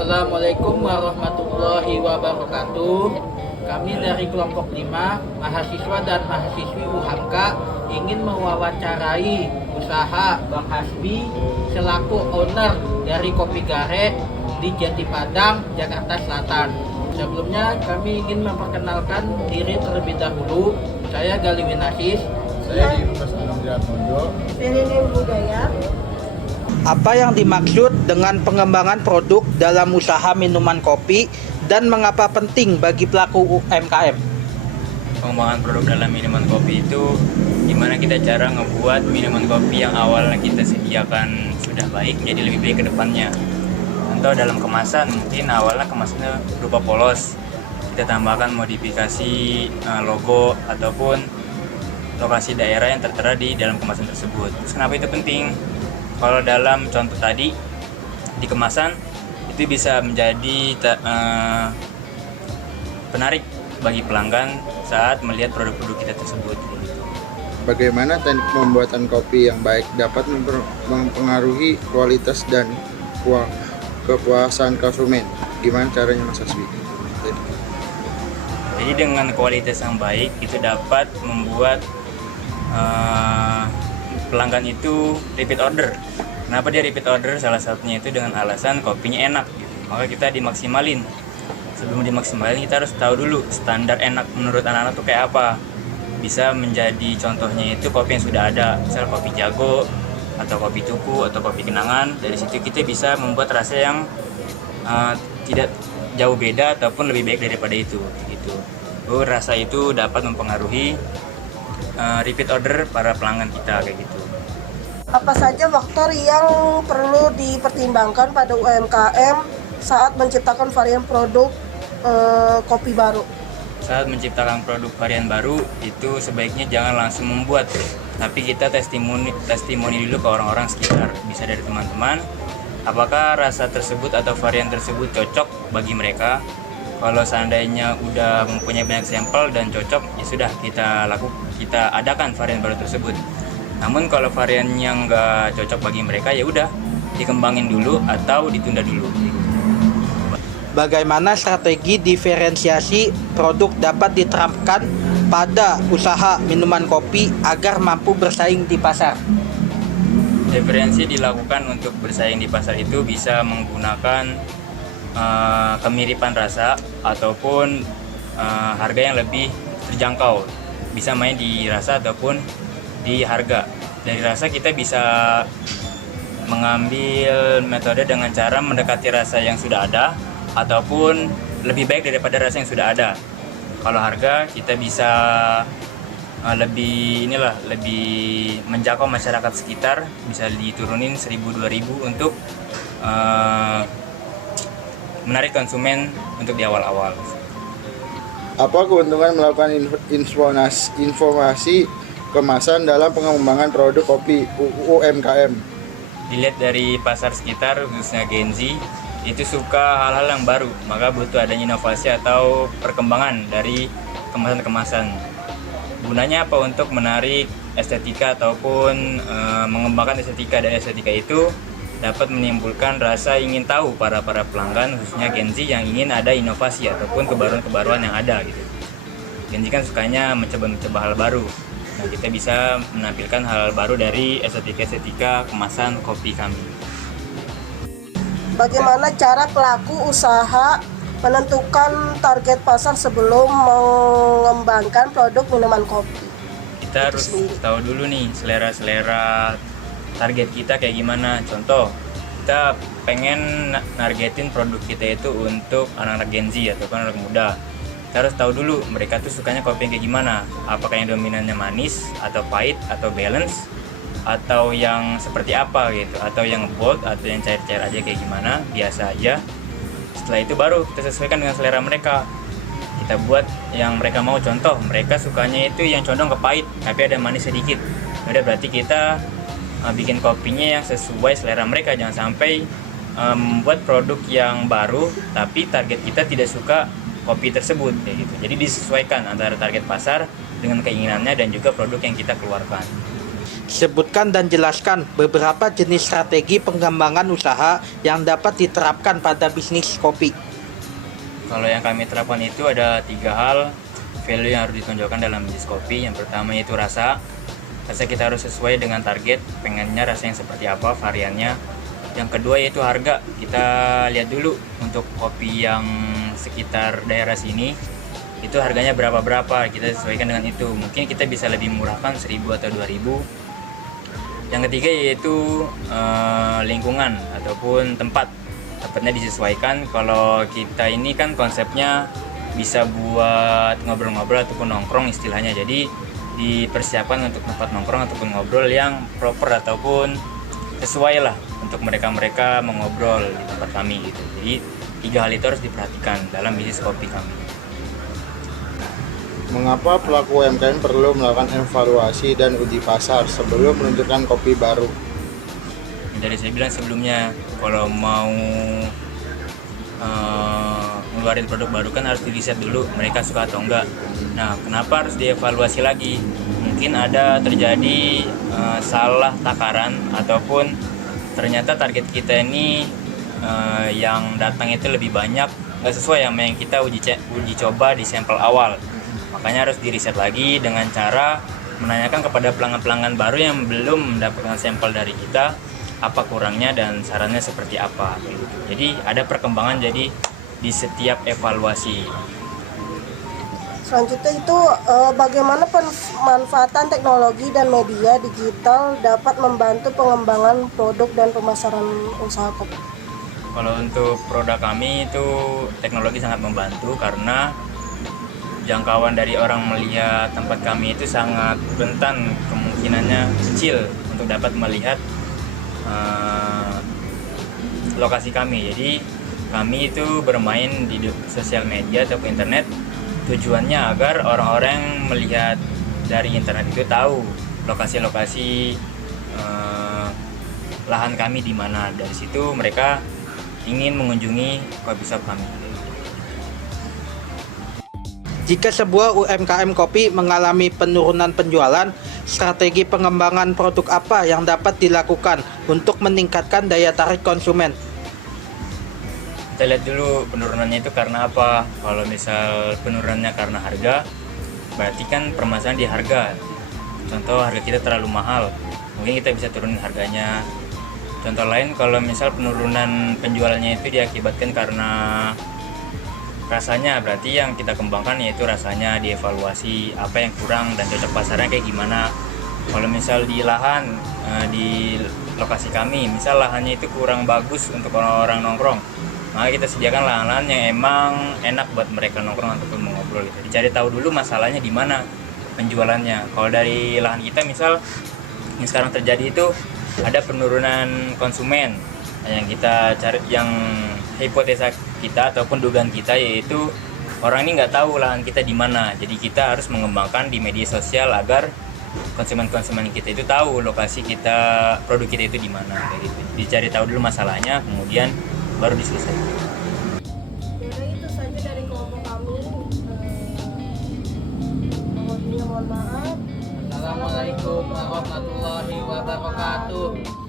Assalamualaikum warahmatullahi wabarakatuh. Kami dari kelompok 5 mahasiswa dan mahasiswi UHAMKA ingin mewawancarai usaha Bang Hasbi selaku owner dari Kopi Gare di Jati Padang, Jakarta Selatan. Sebelumnya kami ingin memperkenalkan diri terlebih dahulu. Saya Gali Winasis. Saya di Universitas Negeri Mojo. Ferinim Budaya. Apa yang dimaksud dengan pengembangan produk dalam usaha minuman kopi dan mengapa penting bagi pelaku UMKM? Pengembangan produk dalam minuman kopi itu gimana kita cara ngebuat minuman kopi yang awalnya kita sediakan sudah baik menjadi lebih baik ke depannya. Contoh dalam kemasan, mungkin awalnya kemasannya berupa polos, kita tambahkan modifikasi logo ataupun lokasi daerah yang tertera di dalam kemasan tersebut. Terus kenapa itu penting? Kalau dalam contoh tadi di kemasan itu bisa menjadi penarik bagi pelanggan saat melihat produk-produk kita tersebut. Bagaimana teknik pembuatan kopi yang baik dapat mempengaruhi kualitas dan kepuasan konsumen? Gimana caranya Mas Hasbi? Jadi dengan kualitas yang baik itu dapat membuat pelanggan itu repeat order. Kenapa dia repeat order? Salah satunya itu dengan alasan kopinya enak gitu. Maka kita dimaksimalin. Sebelum dimaksimalin kita harus tahu dulu standar enak menurut anak-anak itu kayak apa. Bisa menjadi contohnya itu kopi yang sudah ada, misal kopi jago atau kopi tuku atau kopi kenangan. Dari situ kita bisa membuat rasa yang tidak jauh beda ataupun lebih baik daripada itu gitu. Rasa itu dapat mempengaruhi repeat order para pelanggan kita kayak gitu. Apa saja faktor yang perlu dipertimbangkan pada UMKM saat menciptakan varian produk kopi baru? Saat menciptakan produk varian baru itu sebaiknya jangan langsung membuat, tapi kita testimoni dulu ke orang-orang sekitar, bisa dari teman-teman. Apakah rasa tersebut atau varian tersebut cocok bagi mereka? Kalau seandainya udah mempunyai banyak sampel dan cocok, ya sudah kita adakan varian baru tersebut. Namun kalau varian yang nggak cocok bagi mereka, ya udah dikembangin dulu atau ditunda dulu. Bagaimana strategi diferensiasi produk dapat diterapkan pada usaha minuman kopi agar mampu bersaing di pasar? Diferensi dilakukan untuk bersaing di pasar itu bisa menggunakan kemiripan rasa ataupun harga yang lebih terjangkau. Bisa main di rasa ataupun di harga. Dari rasa kita bisa mengambil metode dengan cara mendekati rasa yang sudah ada ataupun lebih baik daripada rasa yang sudah ada. Kalau harga kita bisa lebih menjangkau masyarakat sekitar, bisa diturunin 1.000-2.000 untuk menarik konsumen untuk di awal-awal. Apa keuntungan melakukan informasi kemasan dalam pengembangan produk kopi UMKM? Dilihat dari pasar sekitar, khususnya Gen Z, itu suka hal-hal yang baru, maka butuh adanya inovasi atau perkembangan dari kemasan-kemasan. Gunanya apa? Untuk menarik estetika ataupun mengembangkan estetika, dan estetika itu dapat menimbulkan rasa ingin tahu para pelanggan, khususnya Gen Z yang ingin ada inovasi ataupun kebaruan-kebaruan yang ada gitu. Gen Z kan sukanya mencoba hal baru. Nah, kita bisa menampilkan hal baru dari estetika kemasan kopi kami. Bagaimana cara pelaku usaha menentukan target pasar sebelum mengembangkan produk minuman kopi? Kita harus tahu dulu nih selera target kita kayak gimana. Contoh, kita pengen nargetin produk kita itu untuk anak-anak Gen Z atau anak muda. Kita harus tahu dulu mereka tuh sukanya kopi yang kayak gimana. Apakah yang dominannya manis atau pahit atau balance atau yang seperti apa gitu, atau yang bold atau yang cair-cair aja kayak gimana, biasa aja. Setelah itu baru kita sesuaikan dengan selera mereka. Kita buat yang mereka mau. Contoh, mereka sukanya itu yang condong ke pahit tapi ada manis sedikit. Udah, berarti kita bikin kopinya yang sesuai selera mereka. Jangan sampai membuat produk yang baru tapi target kita tidak suka kopi tersebut kayak gitu. Jadi disesuaikan antara target pasar dengan keinginannya dan juga produk yang kita keluarkan. Sebutkan dan jelaskan beberapa jenis strategi pengembangan usaha yang dapat diterapkan pada bisnis kopi. Kalau yang kami terapkan itu ada 3 hal value yang harus ditonjolkan dalam bisnis kopi. Yang pertama itu rasa kita harus sesuai dengan target, pengennya rasa yang seperti apa, variannya. Yang kedua yaitu harga, kita lihat dulu untuk kopi yang sekitar daerah sini itu harganya berapa, kita sesuaikan dengan itu. Mungkin kita bisa lebih murahkan 1.000 atau 2.000. Yang ketiga yaitu lingkungan ataupun tempatnya disesuaikan. Kalau kita ini kan konsepnya bisa buat ngobrol-ngobrol ataupun nongkrong istilahnya, jadi dipersiapkan untuk tempat nongkrong ataupun ngobrol yang proper ataupun sesuai lah untuk mereka mengobrol di tempat kami gitu. Jadi 3 hal itu harus diperhatikan dalam bisnis kopi kami. Mengapa pelaku UMKM perlu melakukan evaluasi dan uji pasar sebelum meluncurkan kopi baru? Dari saya bilang sebelumnya, kalau mau ngeluarin produk baru kan harus diriset dulu mereka suka atau enggak. Nah, kenapa harus dievaluasi lagi? Mungkin ada terjadi salah takaran ataupun ternyata target kita ini yang datang itu lebih banyak nggak sesuai sama yang kita uji coba di sampel awal. Makanya harus diriset lagi dengan cara menanyakan kepada pelanggan-pelanggan baru yang belum mendapatkan sampel dari kita apa kurangnya dan sarannya seperti apa gitu. Jadi ada perkembangan jadi di setiap evaluasi. Selanjutnya itu bagaimana pemanfaatan teknologi dan media digital dapat membantu pengembangan produk dan pemasaran usaha kopi. Kalau untuk produk kami itu teknologi sangat membantu karena jangkauan dari orang melihat tempat kami itu sangat rentan, kemungkinannya kecil untuk dapat melihat lokasi kami. Jadi kami itu bermain di sosial media atau internet, tujuannya agar orang-orang melihat dari internet itu tahu lokasi-lokasi lahan kami di mana. Dari situ mereka ingin mengunjungi coffee shop kami. Jika sebuah UMKM kopi mengalami penurunan penjualan, strategi pengembangan produk apa yang dapat dilakukan untuk meningkatkan daya tarik konsumen? Kita lihat dulu penurunannya itu karena apa. Kalau misal penurunannya karena harga, berarti kan permasalahan di harga. Contoh harga kita terlalu mahal, mungkin kita bisa turunin harganya. Contoh lain, kalau misal penurunan penjualannya itu diakibatkan karena rasanya, berarti yang kita kembangkan yaitu rasanya, dievaluasi apa yang kurang dan cocok pasarnya kayak gimana. Kalau misal di lahan, di lokasi kami, misal lahannya itu kurang bagus untuk orang-orang nongkrong, maka kita sediakan lahan-lahan yang emang enak buat mereka nongkrong ataupun mengobrol gitu. Dicari tahu dulu masalahnya di mana penjualannya. Kalau dari lahan kita misal yang sekarang terjadi itu ada penurunan konsumen, yang kita cari, yang hipotesa kita ataupun dugaan kita yaitu orang ini nggak tahu lahan kita di mana. Jadi kita harus mengembangkan di media sosial agar konsumen-konsumen kita itu tahu lokasi kita, produk kita itu di mana. Gitu. Dicari tahu dulu masalahnya, kemudian baru diselesaikan. Jadi itu saja dari kelompok kami. Mohon maaf. Assalamualaikum warahmatullahi wabarakatuh.